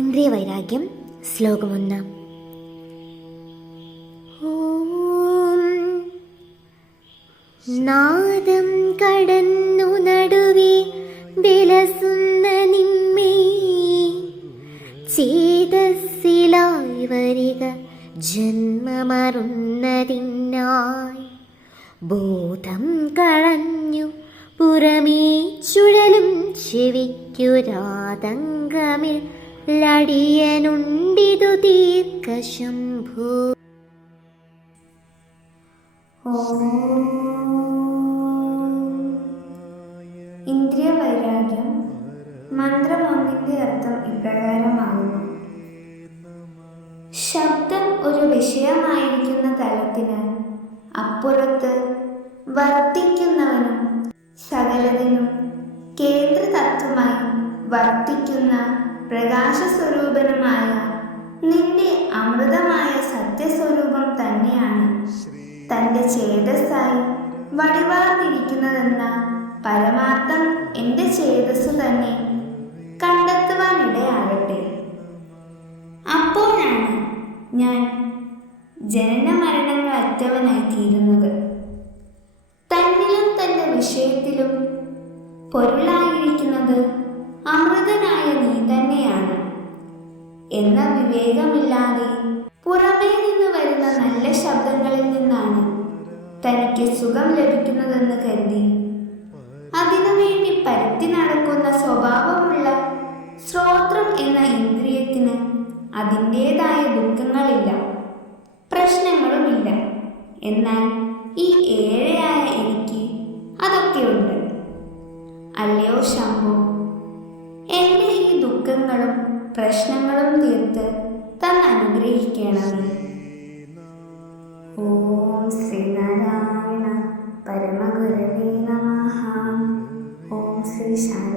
ഇന്ദ്രിയ വൈരാഗ്യം ശ്ലോകം 1. നാദം കടന്നു നടുവേ വിലസുന്ന നിമ്മേ, ചേതസ്സിലായി വരിക ജന്മമറുന്നതിനായി. ബോധം കളഞ്ഞു പുറമേ ചുഴലും ചെവിക്കുരാതങ്കമിൽ ലടിയനുണ്ടിതു ദീർഘശംഭൂ. ഇന്ദ്രിയ വൈരാഗ്യം മന്ത്രം 1 അർത്ഥം ഇപ്രകാരമാകുന്നു: ശബ്ദം ഒരു വിഷയമായിരിക്കുന്ന തലത്തിന് അപ്പുറത്ത് വർത്തിക്കുന്നവനും സകലതിനും കേന്ദ്രതത്വമായി വർത്തിക്കുന്ന പ്രകാശസ്വരൂപനുമായ നിന്റെ അമൃതമായ സത്യസ്വരൂപം തന്നെയാണ് തൻ്റെ ചേതസ്സായി വടിവാർന്നിരിക്കുന്നതെന്ന പരമാർത്ഥം എൻ്റെ ചേതസ്സു തന്നെ കണ്ടെത്തുവാനിടയാകട്ടെ. അപ്പോഴാണ് ഞാൻ ജനന മരണങ്ങൾ അറ്റവനായി തീരുന്നത്. തന്നിലും തൻ്റെ വിഷയത്തിലും പൊരുളായിരിക്കുന്നത് അമൃതനായ നീ തന്നെയാണ് എന്ന വിവേകമില്ലാതെ പുറമേ നിന്ന് വരുന്ന നല്ല ശബ്ദങ്ങളിൽ നിന്നാണ് തനിക്ക് സുഖം ലഭിക്കുന്നതെന്ന് കരുതി അതിനുവേണ്ടി പരത്തി നടക്കുന്ന സ്വഭാവമുള്ള ശ്രോത്രം എന്ന ഇന്ദ്രിയത്തിന് അതിൻ്റെതായ ദുഃഖങ്ങളില്ല, പ്രശ്നങ്ങളുമില്ല. എന്നാൽ ഈ ഏഴയായ എനിക്ക് അതൊക്കെയുണ്ട്. അല്ലയോ ശംഭോ, എൻ്റെ ഈ ദുഃഖങ്ങളും പ്രശ്നങ്ങളും തീർത്ത് തന്നനുഗ്രഹിക്കണമേ. ഓം ശ്രീനാരായണ പരമഗുരവേ നമഃ. ഓം ശ്രീ ശാന്തി.